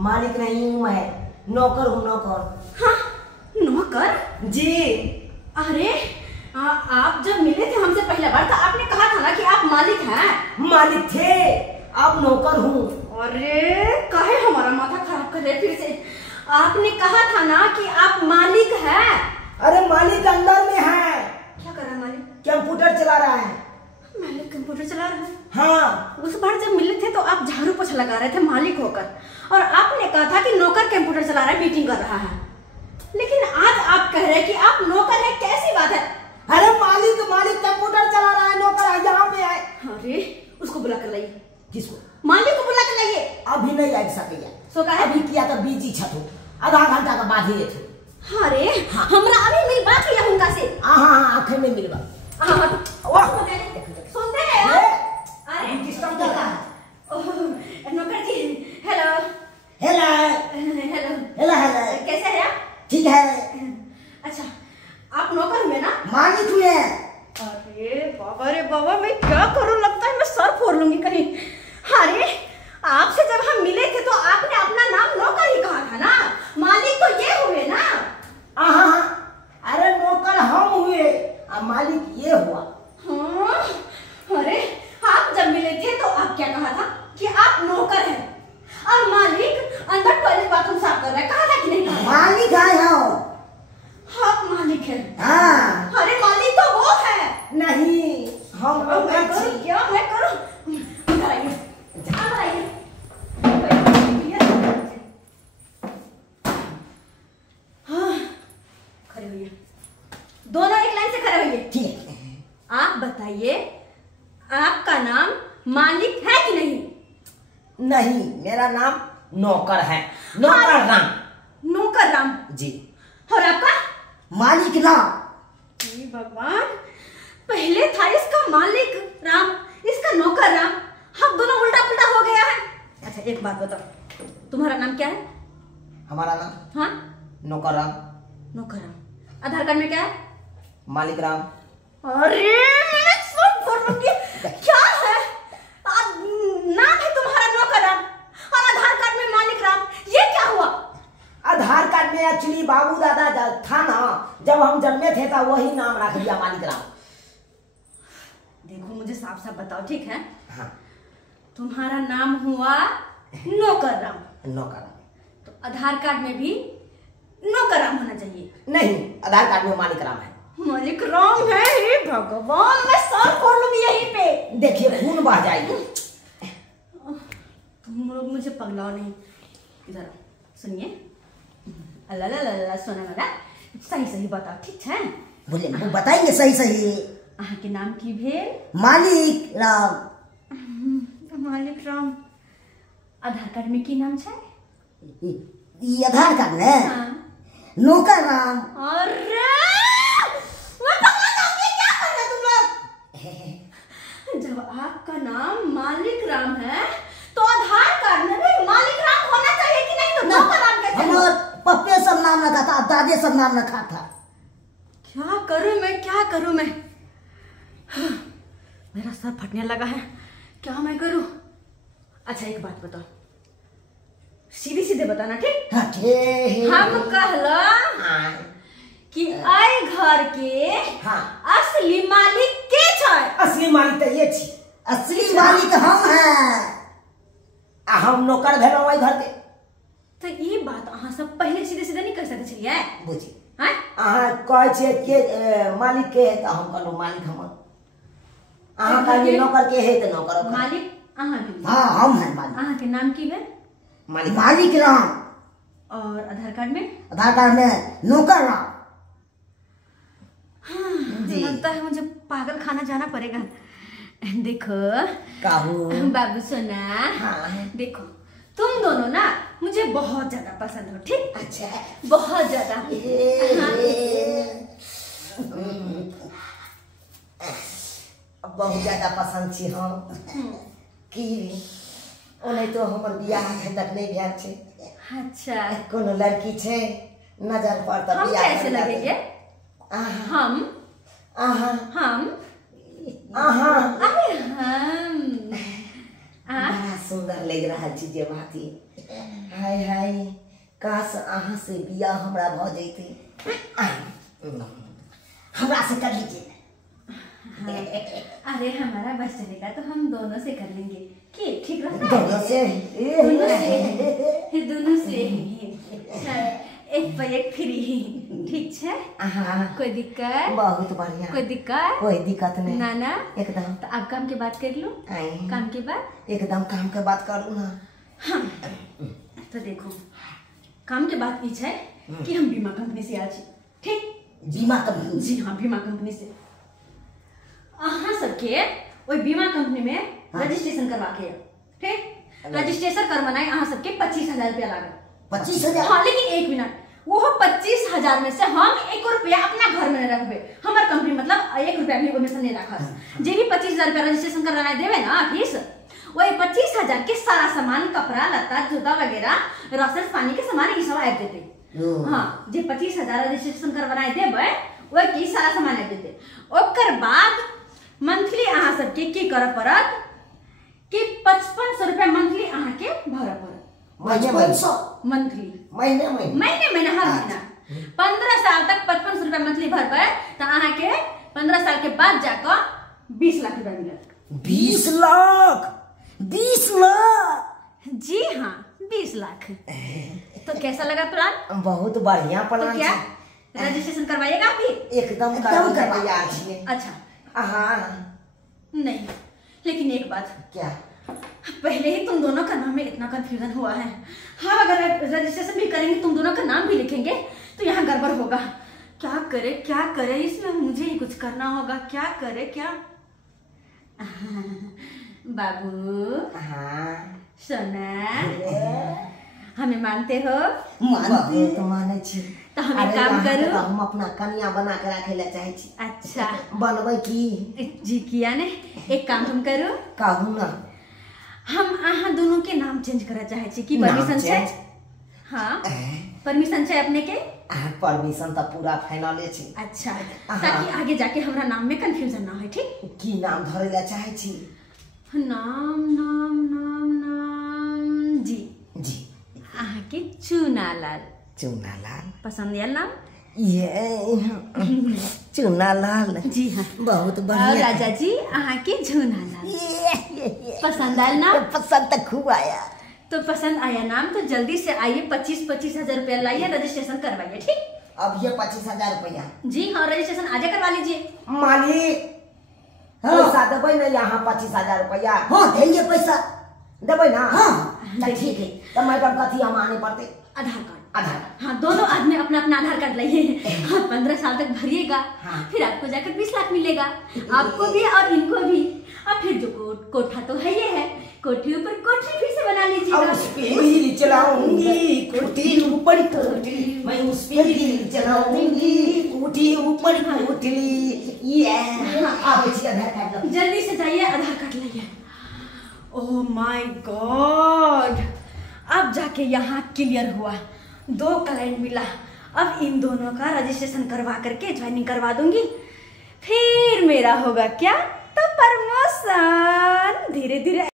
मालिक नहीं हूँ मैं, नौकर हूँ, नौकर। हाँ, नौकर जी। अरे आप जब मिले थे हमसे पहला बार तो आपने कहा था ना कि आप मालिक हैं। मालिक थे, अब नौकर हूँ। अरे काहे हमारा माथा खराब कर रहे फिर से। आपने कहा था ना कि आप मालिक हैं। अरे मालिक अंदर में है। क्या कर रहा है मालिक? कंप्यूटर चला रहा है। मालिक कंप्यूटर चला रहा है? हाँ। उस बार जब मिले थे तो आप झाड़ू पोछा लगा रहे थे मालिक होकर, और आपने कहा था कि नौकर कंप्यूटर चला रहा है, मीटिंग कर रहा है। लेकिन आज आप कह रहे हैं कि आप नौकर हैं, कैसी बात है? अरे मालिक कंप्यूटर चला रहा है, नौकर यहाँ पे है। अरे उसको बुला कर लाइए। किसको? मालिक को बुला कर लाइए। अभी नहीं आ सकेगा। सो कहा अभी किया तो बिजी छथो, आधा घंटा का बाद ही थे। अरे हमरा अभी मिल बात हुई है उनका से। हाँ, आंखें में मिलवा। सुनते हैं आप? अरे डिस्टर्ब कर रहा है। नौकर जी, hello hello hello hello hello, कैसे हैं आप? ठीक है। अच्छा, आप नौकर हुए ना? मालिक हुए। अरे बाबा मैं क्या करूं, लगता है मैं सर फोड़ लूंगी कहीं। अरे आपसे जब हम मिले थे तो आपने अपना नाम नौकर ही कहा था ना, मालिक तो ये हुए ना। अरे नौकर हम हुए, अब मालिक ये हुआ। हाँ, अरे आप जब मिले थे तो आप क्या कहा था कि आप नौकर हैं, और मालिक अंदर टॉयलेट बाथरूम साफ कर रहा है, कहा था कि नहीं कहा? मालिक आए हो। आप मालिक हैं? हाँ। अरे मालिक तो वो है। नहीं, हम मैं करूं क्या, मैं करूं? अंदर आइए, अंदर आइए। हाँ, खड़े होइए, दोनों एक लाइन से खड़े होइए। ठीक है। आप बताइए, आपका नाम मालिक है कि नहीं? नहीं, मेरा नाम नौकर है, नौकर राम। नौकर राम जी। और आपका? मालिक राम। भगवान, पहले था इसका मालिक राम, इसका नौकर राम, अब दोनों उल्टा पुल्टा हो गया है। अच्छा एक बात बताओ, तुम्हारा नाम क्या है? हमारा नाम? हाँ, नौकर राम। नौकर राम। आधार कार्ड में क्या है? मालिक राम। अरे मैं सब फोड़ लूंगी। क्या है? नाम है तुम्हारा नौकर राम और आधार कार्ड में मालिक राम, ये क्या हुआ? आधार कार्ड में एक्चुअली बाबू दादा था ना, जब हम जन्मे थे तो वही नाम रख दिया, मालिक राम। देखो मुझे साफ साफ बताओ, ठीक है? हाँ। तुम्हारा नाम हुआ नौकर राम, नौकर राम, तो आधार कार्ड में भी नौकर राम होना चाहिए। नहीं, आधार कार्ड में मालिक राम है। मालिक राम है? हे भगवान, मैं सर फोड़ लूंगी यहीं पे। देखिए खून बह जाएगी। तुम लोग मुझे पगलाओ नहीं। इधर सुनिए, अल्लाह ला ला ला सोना वाला, सही सही बताओ, ठीक है? बोले वो बताइए सही सही। अहाँ के नाम की भेल? मालिक राम। मालिक राम। आधार कार्ड में की नाम है? ये आधार कार्ड में? हाँ। नौकर राम। अरे मैं पगला जाऊंगी, क्या कर रहे तुम लोग? जब आपका नाम मालिक राम है तो आधार कार्ड में भी मालिक राम होना चाहिए कि नहीं? तो नौकर राम कैसे? हमारे पप्पे सब नाम रखा था, दादे सब नाम रखा था। क्या करूं मैं, क्या करूं मैं? मेरा सर फटने लगा है, क्या मैं करूं? अच्छा एक बात बताओ, सीधे सीधे बताना, ठीक? हाँ, ठीक। हम कहला हाँ। कि आई घर के हाँ। असली मालिक के छै? असली मालिक तो ये छी, असली मालिक हम हैं, हम नौकर भेलो वही घर के। तो ये बात अहाँ सब पहले सीधे सीधे नहीं कर सकते छलिए? बुझी हैं? अहाँ कहे छे के मालिक के है तो हम कहलो मालिक हम। अहाँ कहलिए नौकर के है तो नौकर ओकर। मालिक अहाँ भी? हाँ, हम हैं मालिक। अहाँ के नाम की है? मालिक राम। और आधार कार्ड में? आधार कार्ड में नौकर राम। हाँ, लगता है मुझे पागल खाना जाना पड़ेगा। देखो काहू बाबू सोना, हाँ। देखो तुम दोनों ना मुझे बहुत ज्यादा पसंद हो, ठीक? अच्छा, बहुत ज्यादा। बहुत ज्यादा पसंद छी हम की ओने तो हमर बियाह के तक नहीं भेल छे। अच्छा, कोनो लड़की छे नजर पर त हम बियाह कैसे लगेंगे? हम आहा हम आहा अरे हम बड़ा सुंदर लग रहा छी जे बाती। हाय हाय काश अहाँ से बिया हमरा भ जैते। हमरा से कर लीजिए। अरे हमारा बस चलेगा तो हम दोनों से कर लेंगे। कि ठीक रहता है? दोनों से दोनों से एक पे एक फ्री। ठीक है? कोई दिक्कत? बहुत बढ़िया। कोई दिक्कत? कोई दिक्कत नहीं। ना ना एकदम। तो आप काम के बात कर लो। काम के बाद एकदम काम के बात करूँ ना। हाँ तो देखो काम के बात ई है कि हम बीमा कंपनी से आज ठीक। बीमा कंपनी? जी हाँ बीमा कंपनी से अहाँ सबके ओई बीमा कंपनी में रजिस्ट्रेशन करवा के ठीक। रजिस्ट्रेशन करवाना अहाँ सबके 25,000 रुपया लागल। 25,000? हाँ लेकिन एक मिनट वो 25,000 में से हम 1 रुपया अपना घर में रखबे। हमार कंपनी मतलब 1 रुपया भी ओमे से नहीं रखल। जे भी 25,000 रुपया रजिस्ट्रेशन करवाना देवे ना फीस वही 25,000 के सारा सामान कपड़ा लत्ता जूता वगैरह राशन पानी के सामान ई सब आ देते। हाँ जे 25,000 रजिस्ट्रेशन करवाना देवे वही की सारा सामान आ देते। ओकर बाद मंथली अहाँ सबके की करऽ पड़त कि 5500 रुपया मंथली अहाँ के भरऽ पड़त। मंथली महीने हर महीना 15 साल तक 5500 रुपया मंथली भरबे तो अहाँ के 15 साल के बाद जाकर 20 लाख रुपया मिलत। 20 लाख? 20 लाख? जी हाँ 20 लाख। तो कैसा लगा प्लान? बहुत बढ़िया प्लान। तो क्या रजिस्ट्रेशन करवाइएगा आप भी? एकदम करवाइए। अच्छा हाँ नहीं लेकिन एक बात। क्या? पहले ही तुम दोनों का नाम में इतना कंफ्यूजन हुआ है। हाँ अगर रजिस्ट्रेशन भी करेंगे तुम दोनों का नाम भी लिखेंगे तो यहाँ गड़बड़ होगा। क्या करे इसमें मुझे ही कुछ करना होगा। क्या करे क्या? बाबू हाँ सोना हमें मानते हो? तो माने छी। तो हम एक काम करूं? हम अपना कन्या बना के रखे ला चाहे छी। अच्छा बनबै की? जी किया ने एक काम हम करूं? कहू ना। हम अहाँ दोनों के नाम चेंज करा चाहे छी। की परमिशन छै? हाँ परमिशन छै अपने के? परमिशन तो पूरा फाइनल छै। अच्छा ताकि आगे जाके हमरा नाम में कंफ्यूजन ना हो। ठीक की नाम धरे ला चाहे छी? नाम नाम नाम नाम जी अहाँ के चूनालाल। चूनालाल पसंद है नाम? ये चूनालाल जी हाँ बहुत बढ़िया। और राजा जी अहाँ के झूनालाल पसंद आया नाम? पसंद तो खूब आया। तो पसंद आया नाम तो जल्दी से आइए 25,000 रुपया लाइए रजिस्ट्रेशन करवाइए। ठीक अब ये 25,000 रुपया? जी हाँ रजिस्ट्रेशन आज करवा लीजिए। मालिक पैसा देवे ना यहाँ 25,000 रुपया? हाँ देंगे पैसा देवे ना। हाँ ठीक है तो मैडम कथी हम आने पड़ते? आधार कार्ड। हाँ दोनों आदमी अपना अपना आधार कार्ड लाइए। हाँ 15 साल तक भरिएगा। हाँ। फिर आपको जाकर 20 लाख मिलेगा आपको भी और इनको भी। और फिर जो कोठा तो है ये है कोठी ऊपर कोठी फिर से बना लीजिएगा। उस पे ही चलाऊंगी कोठी ऊपर कोठी मैं उस पे ही चलाऊंगी कोठी ऊपर कोठी। ये आप आधार कार्ड जल्दी से जाइए आधार कार्ड लाइए। ओह माय गॉड अब जाके यहाँ क्लियर हुआ 2 क्लाइंट मिला। अब इन दोनों का रजिस्ट्रेशन करवा करके ज्वाइनिंग करवा दूंगी। फिर मेरा होगा क्या तो प्रमोशन धीरे धीरे।